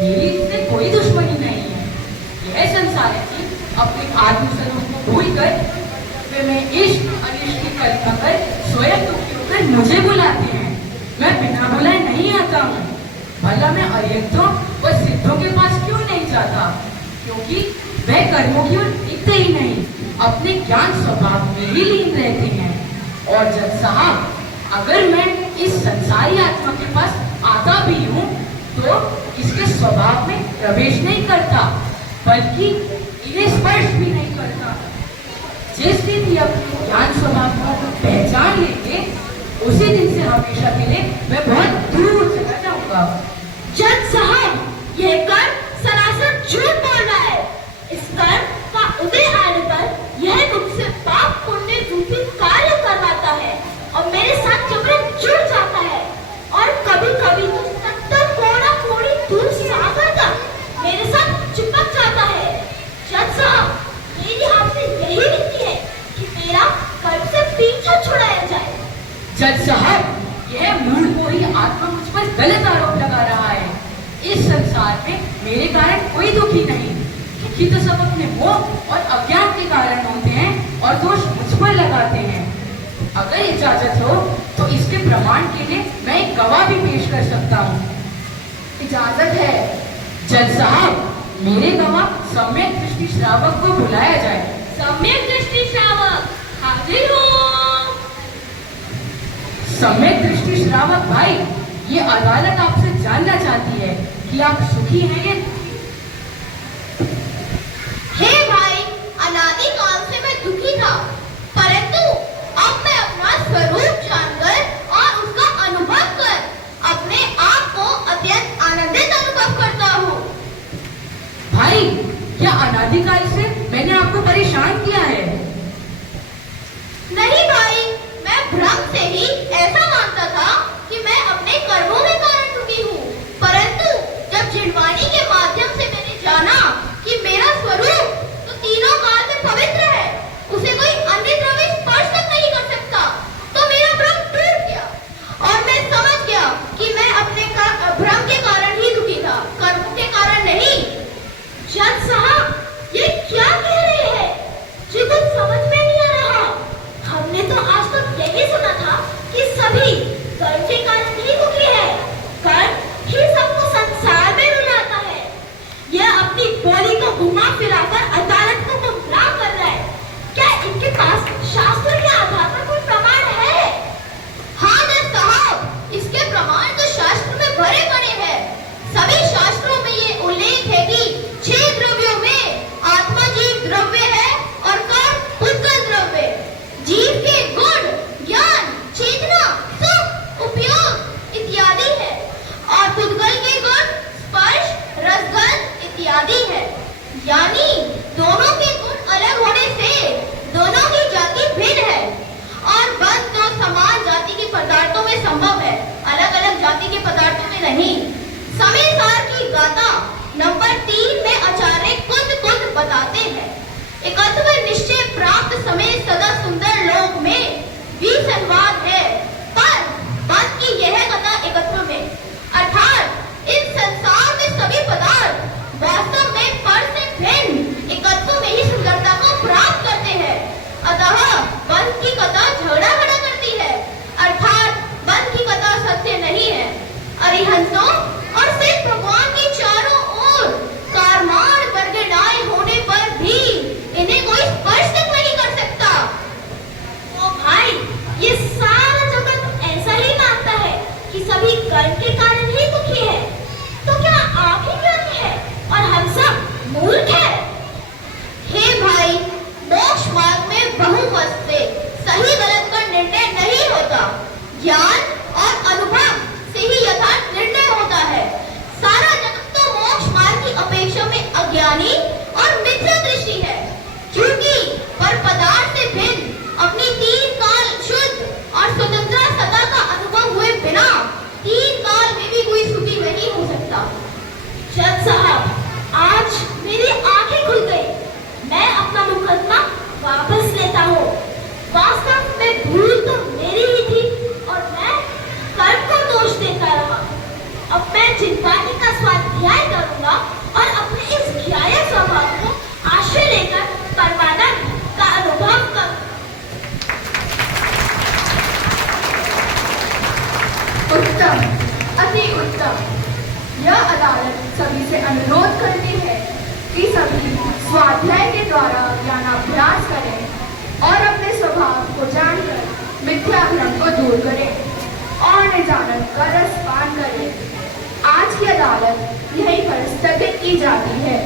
मेरी इससे कोई दुश्मनी नहीं है। यह संसार है कि अपने आत्मस्वरूप को भूलकर वे मैं इश्क अनिश्क की कल्पना कर स्वयं दुखी होकर मुझे बुलाते हैं। मैं बिना बुलाए नहीं आता हूँ। भला मैं अरिहंतों और सिद्धों के पास क्यों नहीं जाता? क्योंकि वह कर्मों की ओर दिखते ही नहीं, अपने ज्ञान स्वभाव में ही लीन रहते हैं। और जज साहब, अगर मैं इस संसारी आत्मा के पास आता भी हूँ तो इसके स्वभाव में प्रवेश नहीं करता, बल्कि इन्हें स्पर्श भी नहीं करता। जिस दिन ये अपने ज्ञान स्वभाव को पहचान लेंगे, उसी दिन से हमेशा के लिए मैं बहुत दूर चला जाऊंगा। जज साहब, यह कर्म सरासर झूठ बोल रहा है। इस कर्म का उदय आने पर यह मुझसे पाप पुण्य रूपी कार्य करवाता है और मेरे साथ जबरन जुड़ जाता है, और कभी कभी तो 70 कोड़ा कोड़ी दूर सागर तक मेरे साथ चिपक जाता है। जज साहब, मेरी आपसे यही विनती है कि मेरा कर्म से पीछा छुड़ाया जाए। जज साहब, यह मूढ़ को ही आत्मा मुझ पर गलत आरोप लगा रहा है। इस संसार में मेरे कारण कोई दुखी नहीं। दुखी तो सब अपने मोह और अज्ञान के कारण होते हैं और दोष मुझ पर लगाते हैं। अगर इजाजत हो तो इसके प्रमाण के लिए मैं एक गवाह भी पेश कर सकता हूँ। इजाजत है। जज साहब, मेरे गवाह सम्यक दृष्टि श्रावक को बुलाया जाए। सम्यक दृष्टि श्रावक हाजिर हो। सम्यक दृष्टि श्रावक भाई, ये अदालत आपसे जानना चाहती है कि आप सुखी हैं या? हे भाई, अनादिकाल से मैं दुखी था, परंतु अब मैं अपना स्वरूप जानकर और उसका अनुभव कर अपने आप को अत्यंत आनंदित अनुभव करता हूँ। भाई, क्या अनादिकाल से मैंने आपको परेशान किया है? नहीं भाई, मैं भ्रम से ही ऐसा मानता था कि मैं अपने कर्मों के कारण दुखी हूँ, परंतु जब जिनवाणी के माध्यम से मैंने जाना कि मेरा स्वरूप तो तीनों काल में पवित्र है, उसे कोई अन्य द्रव्य स्पर्श तक नहीं कर सकता, तो मेरा भ्रम टूट गया और मैं समझ गया कि मैं अपने भ्रम के कारण ही दुखी था, कर्मों के कारण नहीं। जज साहब, ये क्या कह रहे हैं? जी कुछ समझ में नहीं आ रहा। हमने तो आज तक यही सुना था कि सभी कर्म के कारण ही दुखी है, कर्म ही सबको संसार में रुलाता है। यह अपनी बोली को घुमा फिराकर अदालत को गुमराह कर रहा है। क्या इनके पास शास्त्र के आधार पर कोई प्रमाण है? हाँ जज साहब, इसके प्रमाण तो शास्त्र में भरे पड़े हैं। सभी शास्त्रों में ये उल्लेख है कि 6 द्रव्यों में आत्मा जीव द्रव्य है और कर्म पुद्गल द्रव्य। जीव के गुण, ज्ञान, चेतना, सुख, उपयोग इत्यादि है और पुद्गल के गुण स्पर्श, रसगंध इत्यादि है। यानी दोनों के गुण अलग होने से दोनों की जाति भिन्न है और बंध तो समान जाति के पदार्थों में संभव है, अलग अलग जाति के पदार्थों में नहीं। समय सार की गाथा नंबर 3 में आचार्य कुंद कुंद बताते हैं, एकत्व निश्चय प्राप्त समय सदा सुंदर लोक में भी संवाद है, पर बंध की यह कथा एकत्व में, अर्थात इस संसार में सभी पदार्थ वास्तव में पर से भिन्न एकत्व में ही सुंदरता को प्राप्त करते हैं। अतः बंध की कथा झगड़ा खड़ा करती है, अर्थात बंध की कथा सत्य नहीं है। अरिहंतों और सिद्ध भगवान की चारों ओर कारमान वर्गनाए होने पर भी इन्हें कोई स्पर्श तक नहीं कर सकता। ओ भाई, ये सारा जगत ऐसा ही मानता है कि सभी कर्म के कारण ही दुखी है, तो क्या आप ही ज्ञानी है और हम सब मूर्ख है? हे भाई, मोक्ष मार्ग में बहुमत से सही गलत का निर्णय नहीं होता, ज्ञान और अनुभव से ही यथार्थ निर्णय होता है। उत्तम, अति उत्तम। यह अदालत सभी से अनुरोध करती है कि सभी स्वाध्याय के द्वारा ज्ञानाभ्यास करें और अपने स्वभाव को जानकर मिथ्या भ्रम को दूर करें और निजानंद का रस पान करें। आज की अदालत यहीं पर स्थगित की जाती है।